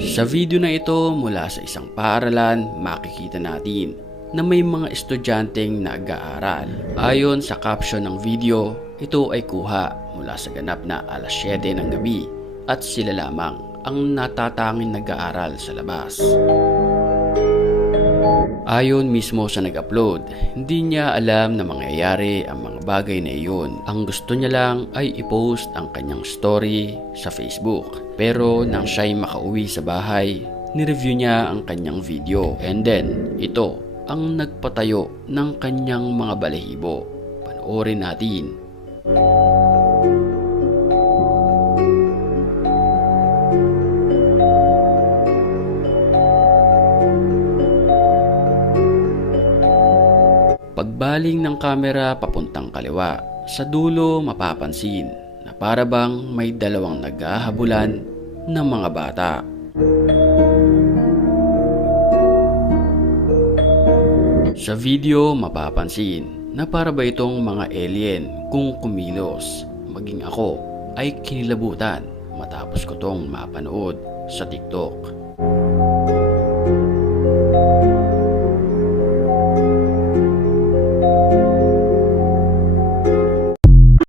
Sa video na ito mula sa isang paaralan, makikita natin na may mga estudyanteng nag-aaral. Ayon sa caption ng video, ito ay kuha mula sa ganap na alas 7 ng gabi at sila lamang ang natatanging nag-aaral sa labas. Ayon mismo sa nag-upload, hindi niya alam na mangyayari ang mga bagay na iyon. Ang gusto niya lang ay i-post ang kanyang story sa Facebook. Pero nang siya'y makauwi sa bahay, nireview niya ang kanyang video. And then, ito ang nagpatayo ng kanyang mga balahibo. Panoorin natin. Pagbaling ng kamera papuntang kaliwa, sa dulo mapapansin na para bang may dalawang naghahabulan ng mga bata. Sa video mapapansin na para ba itong mga alien kung kumilos. Maging ako ay kinilabutan matapos ko tong mapanood sa TikTok.